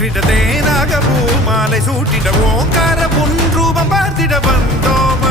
போற்றிட தேனாக பூ மாலை சூட்டிட ஓங்கார பொன் ரூபம் பார்த்திட வந்தோம்